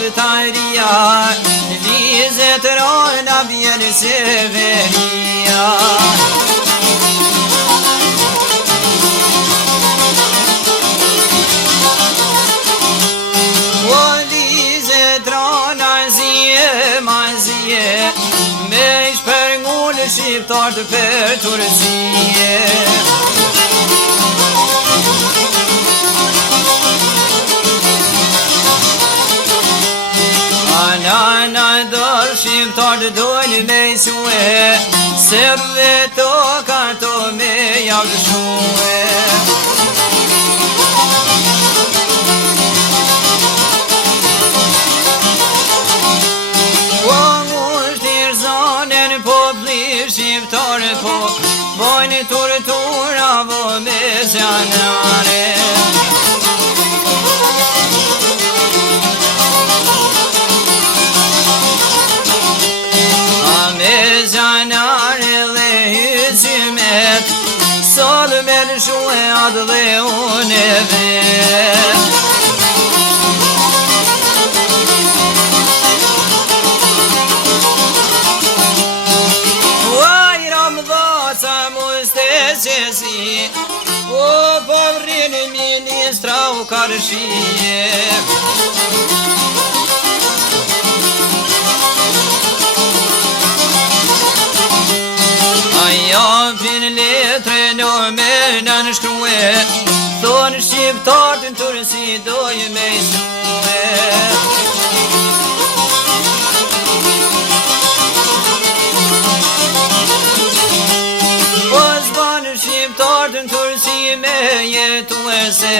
shqiptaria, vizet rona bjerë severia. O vizet rona zje ma zje, me shpërngull shqiptar të për Turqie. Ana dor shqiptar të dojnë me isue, serve toka to me javshue. O ngushtir zonen popli shqiptar po, bojnë tortura vo me zjanare. Sol me lëshue atë dhe unë e vet. Uaj ram dhaca muste qesi, o povrin ministra u karshie. Japin letre në me në nëshkrue, thonë shqiptarët në Turqi doj me isue. Po zbanë shqiptarët në Turqi me jetue, se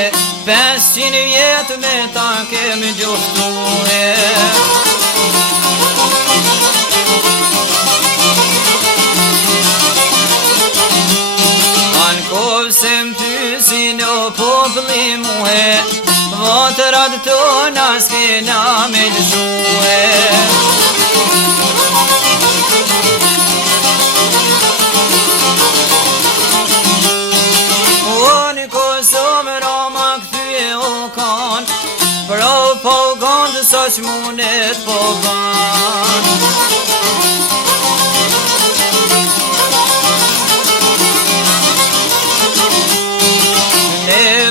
500 vjetë me ta kemi gjuftue. Se më pysin o popli muhe, votërat tona s'kena me lëshue. O në Kosovë Roma këthyje o kanë, pro po gandë sa që munet po banë.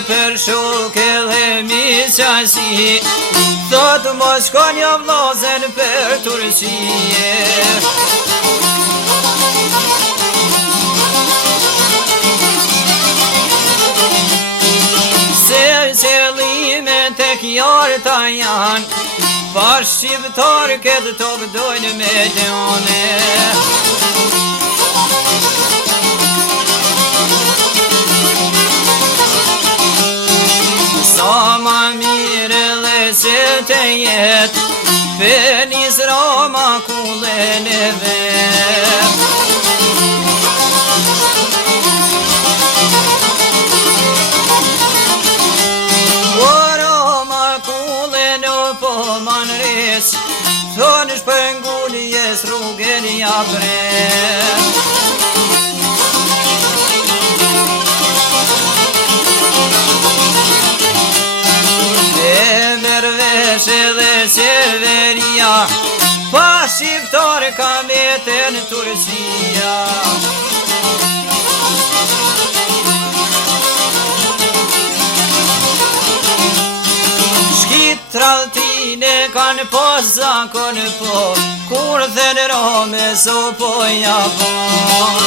Për shuke dhe misasi, thotë mos shkonja vlozen për Turqie. Se qëllime tek jarta janë, pa shqiptar këtë tokë dojnë me djone. Sa ma mire dhe se të jetë, penis Roma kullen e vetë. O Roma kullen o po manres, thonë shpënguljes rrugën japret. Dhe severia, pa shqiptar ka mete në Turqia. Shkitraltine kanë po zakon po, kur dhe në Rome so po japon.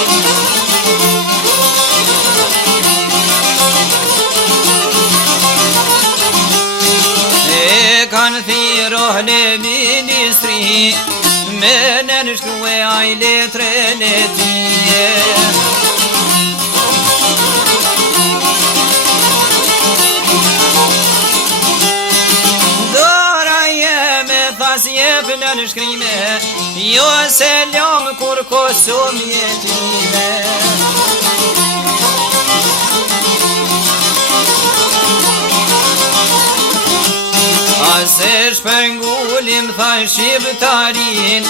Kanë thiroh në ministri, me në nëshkrue aj letre në tije. Dora jeme thas jep në nëshkrime, jo se ljom kur Kosovë jetime. Se shpërngullim tha shqiptarin,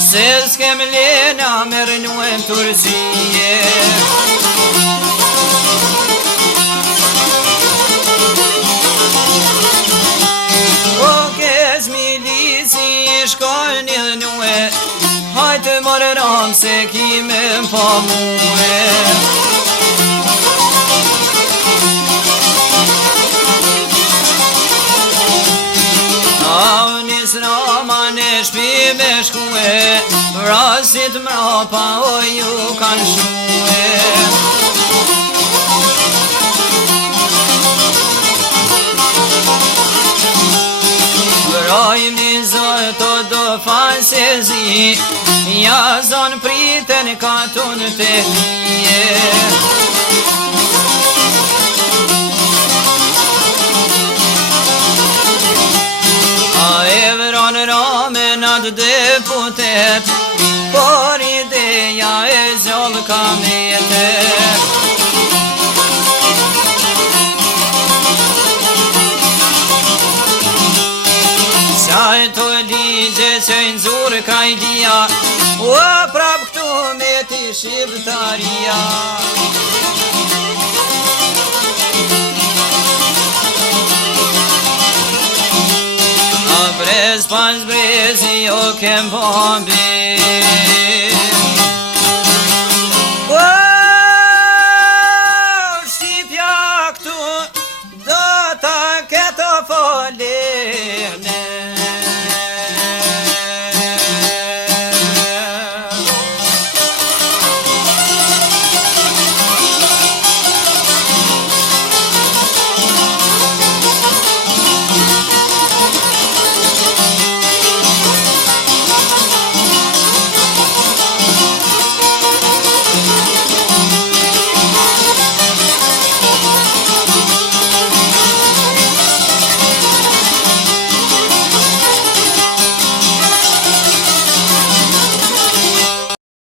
se s'kem lena mërnuem Turqie. O kes mili vici shkoj një nue, hajtë mërë ram se kime pa muhe. Nis rama në shpi me shkue, vrasit mrapa o ju kanë shue. Vrojmë një zoto do fansezi, ja zonë priten ka tunë të hije. Ramen atë deputet, por ideja e zjollë kametet. Sa e të ligje që i nëzurë ka i dia, o prap këtu me ti shqiptaria. Brez pas brezi o kem bombi, o Shqipja këtu do ta keto foli.